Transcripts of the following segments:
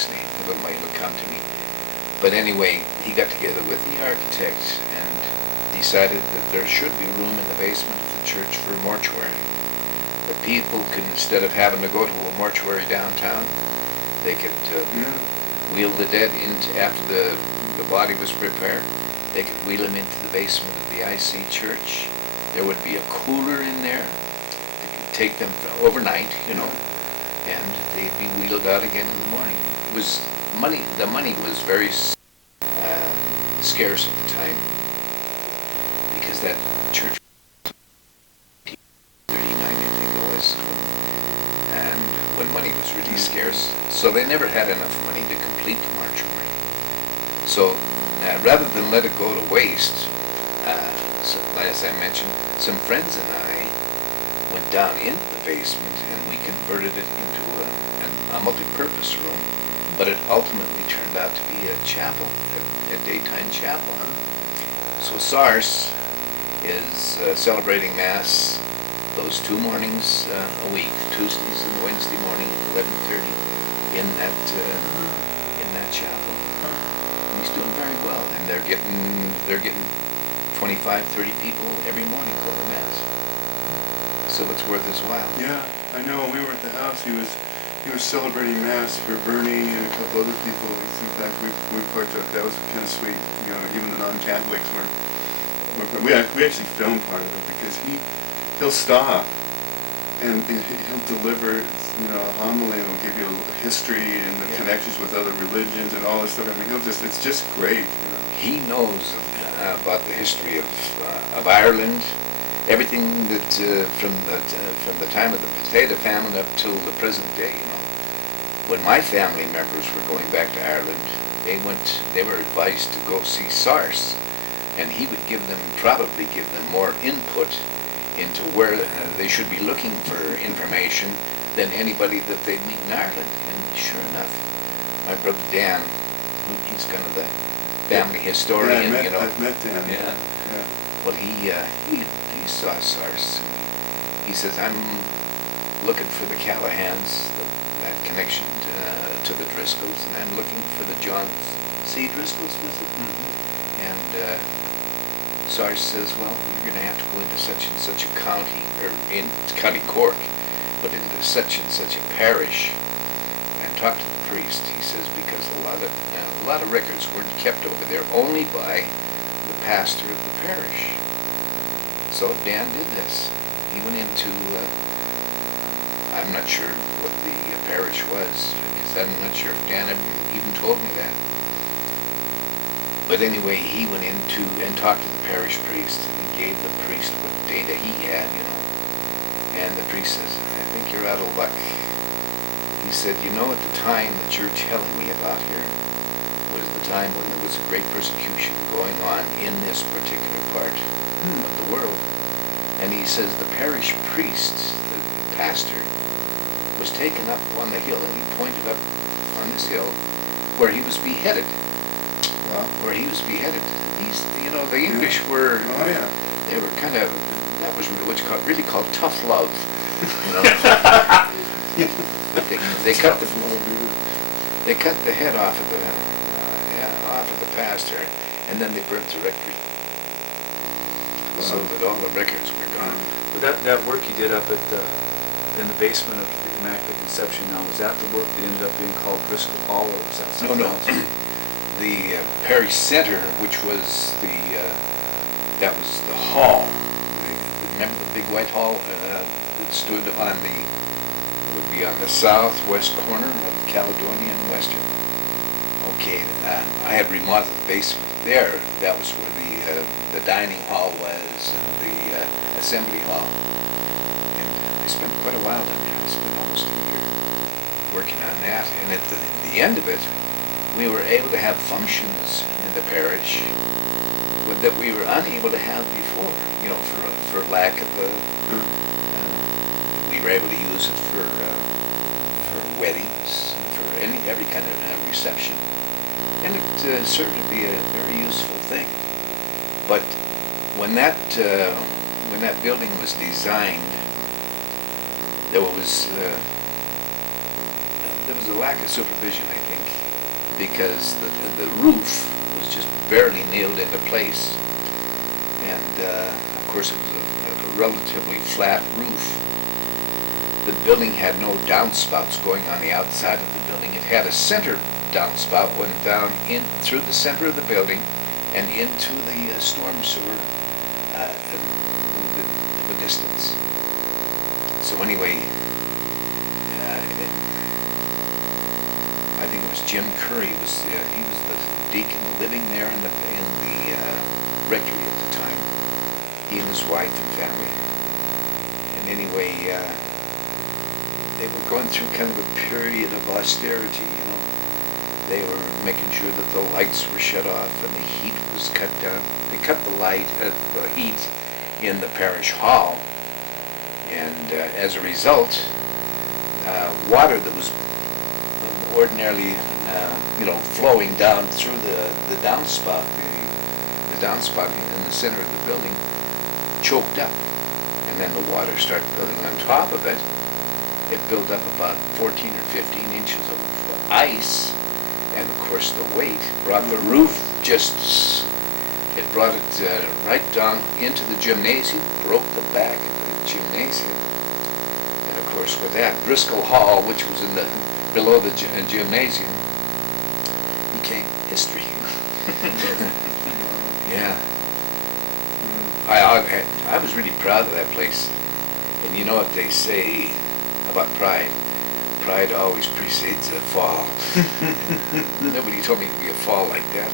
his name, but it'll come to me. But anyway, he got together with the architect and decided that there should be room in the basement of the church for a mortuary. That people can, instead of having to go to a mortuary downtown, they could wheel the dead into, after the body was prepared, they could wheel them into the basement of the IC church. There would be a cooler in there. They could take them overnight, and they'd be wheeled out again in the morning. It was money. The money was very scarce at the time because that church, 39, I think it was, and when money was really scarce, so they never had enough money to complete the mortuary. So rather than let it go to waste, so, as I mentioned, some friends and I went down into the basement and we converted it into a multi-purpose room, but it ultimately turned out to be a chapel, a daytime chapel. So SARS is celebrating Mass those 2 mornings a week, Tuesdays and Wednesday morning, 11:30, in that chapel. And he's doing very well, and they're getting 25, 30 people every morning go to Mass. So it's worth his while. Yeah, I know. When we were at the house, he was celebrating Mass for Bernie and a couple other people. In fact, we partook. That was kind of sweet. Even the non-Catholics were. We actually filmed part of it because he'll stop and he'll deliver a homily and he'll give you a history and the connections with other religions and all this stuff. I mean, it's just great. He knows about the history of Ireland, everything that from the time of the potato famine up till the present day. When my family members were going back to Ireland, they were advised to go see SARS, and he would probably give them more input into where they should be looking for information than anybody that they'd meet in Ireland. And sure enough, my brother Dan, he's kind of the family historian, I've met Dan. Yeah. Well, he saw SARS. He says, I'm looking for the Callahans, that connection to the Driscolls, and I'm looking for the John C. Driscolls with it. Mm-hmm. And SARS says, well, you're going to have to go into such and such a county, or in County Cork, but into such and such a parish, and talk to the priest. He says, because a lot of records weren't kept over there, only by the pastor of the parish. So Dan did this. He went into, I'm not sure what the parish was, because I'm not sure if Dan even told me that. But anyway, he went into and talked to the parish priest, and he gave the priest what data he had, And the priest says, I think you're out of luck. He said, at the time that you're telling me about here was the time when there was a great persecution going on in this particular part of the world. And he says the parish priest, the pastor, was taken up on the hill, and he pointed up on this hill where he was beheaded. Wow. Where he was beheaded. These, the English were, they were kind of, that was what's really called tough love. They cut the head off of the pastor, and then they burnt the rectory, so that all the records were gone. But that work you did up at in the basement of the Immaculate Conception, now was that the work that ended up being called Driscoll Hall, or was that something else? The Parish Center, which was that was the hall. Remember the big white hall that stood would be on the southwest corner of Caledonia and Western. Okay, I had remodeled the basement there. That was where the dining hall was, and the assembly hall. And I spent quite a while down there. I spent almost a year working on that. And at the end of it, we were able to have functions in the parish that we were unable to have before, for lack of we were able to use it for weddings, for every kind of reception, and it served to be a very useful thing. But when that building was designed, there was a lack of supervision, I think. because the roof was just barely nailed into place. And of course it was a relatively flat roof. The building had no downspouts going on the outside of the building. It had a center downspout went down in through the center of the building and into the storm sewer a little bit of a distance. So anyway, I think it was Jim Curry. He was the deacon living there in the rectory at the time. He and his wife and family. And anyway, they were going through kind of a period of austerity. They were making sure that the lights were shut off and the heat was cut down. They cut the heat in the parish hall, and as a result, water that was ordinarily, flowing down through the downspout, the downspout in the center of the building, choked up, and then the water started building on top of it. It built up about 14 or 15 inches of ice. And of course the weight brought the roof brought it right down into the gymnasium, broke the back of the gymnasium. And of course with that, Driscoll Hall, which was below the gymnasium, became history. Yeah. I was really proud of that place. And you know what they say about pride? Pride always precedes a fall. Nobody told me it would be a fall like that.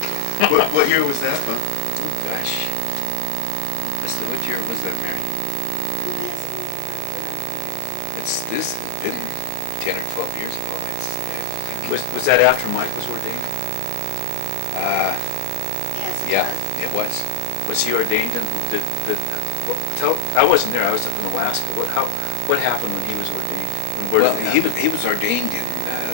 What year was that, Bob? Oh, gosh. What year was that, Mary? It's been 10 or 12 years ago. Was that after Mike was ordained? Yes, Yeah, it was. Was he ordained? And I wasn't there. I was up in Alaska. What happened when he was ordained? Well, he was ordained in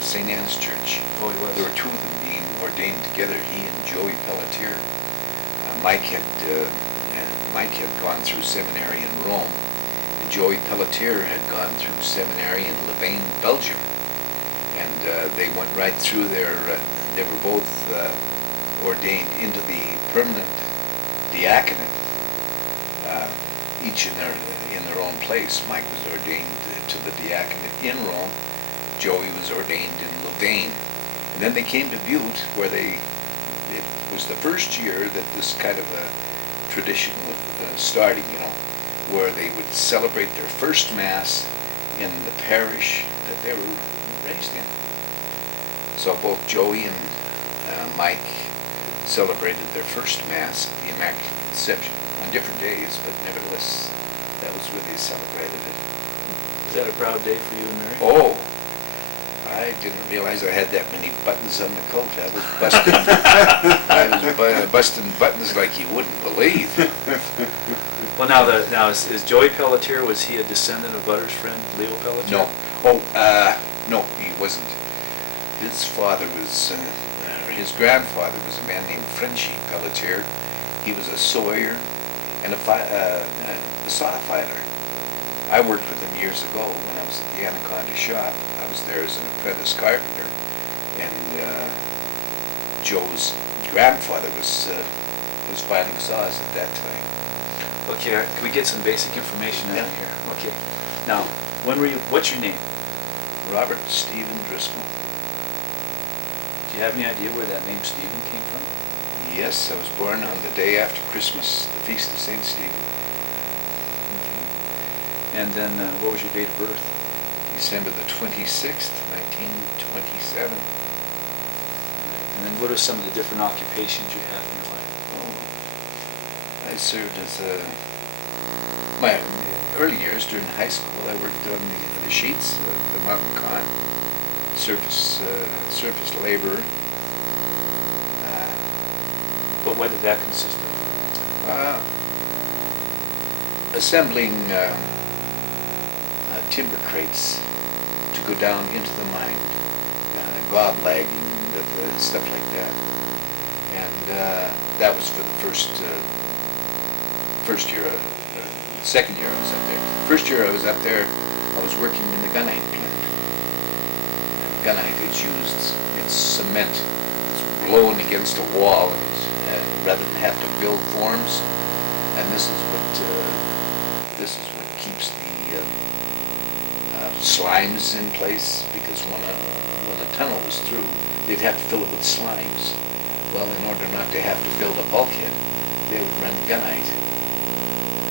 St. Anne's Church. Oh, he was. There were two of them being ordained together, he and Joey Pelletier. Mike had gone through seminary in Rome, and Joey Pelletier had gone through seminary in Louvain, Belgium. And they went right through they were both ordained into the permanent diaconate, each in their own place. Mike was ordained to the diaconate in Rome. Joey was ordained in Louvain. And then they came to Butte, where it was the first year that this kind of a tradition was starting, where they would celebrate their first Mass in the parish that they were raised in. So both Joey and Mike celebrated their first Mass, the Immaculate Conception, on different days, but nevertheless, that was where they celebrated it. Was that a proud day for you and Mary? Oh, I didn't realize I had that many buttons on the coat. I was busting buttons like you wouldn't believe. Well, now is Joey Pelletier, was he a descendant of Butter's friend, Leo Pelletier? No. No, he wasn't. His father was, his grandfather was a man named Frenchy Pelletier. He was a sawyer and a saw filer. I worked with him years ago when I was at the Anaconda shop. I was there as an apprentice carpenter, and Joe's grandfather was filing saws at that time. Okay, can we get some basic information out of Yeah. here? Okay. Now, what's your name? Robert Stephen Driscoll. Do you have any idea where that name Stephen came from? Yes, I was born on the day after Christmas, the feast of St. Stephen. Okay. And then, what was your date of birth? December the 26th, 1927. And then what are some of the different occupations you have in your life? I served as my early years during high school. I worked on the sheets, the mountain con, surface laborer. But what did that consist of? Assembling timber crates to go down into the mine, goblagging, stuff like that. And that was for the first year. Second year I was up there. First year I was up there, I was working in the gunite plant. And gunite is used, it's cement blowing against a wall, and rather than have to build forms. And this is what keeps the slimes in place, because when the tunnel was through, they'd have to fill it with slimes. Well, in order not to have to build a bulkhead, they would run gunite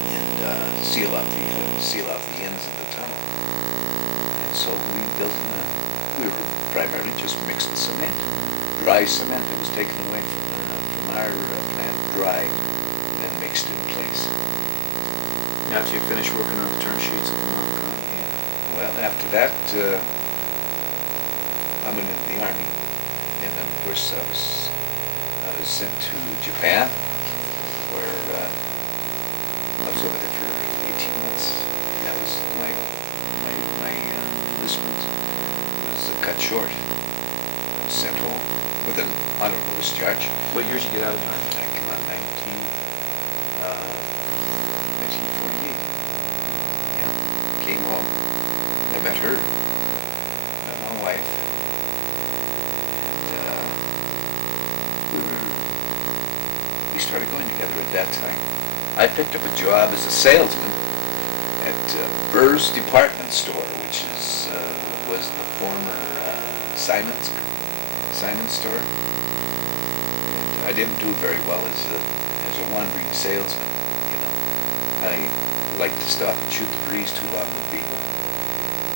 and seal off the ends of the tunnel. And so we were primarily just mixing cement, dry cement that was taken away from our plant, dry, and then mixed in place. After you finish working on the term sheets of the non-con? Yeah. Well, after that, I went into the Army, and then of course I was sent to Japan, where I was over there for 18 months. That was my enlistment was cut short. I was sent home with an honorable discharge. What year did you get out of the Army? I came out in 1948. Yeah, came home. I met her, met my wife, and we started going together at that time. I picked up a job as a salesman at Burr's Department Store, which was the former Simon's store. And I didn't do very well as a wandering salesman. You know, I liked to stop and shoot the breeze too long with people,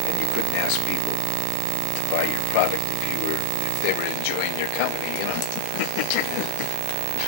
and you couldn't ask people to buy your product if they were enjoying your company. You know.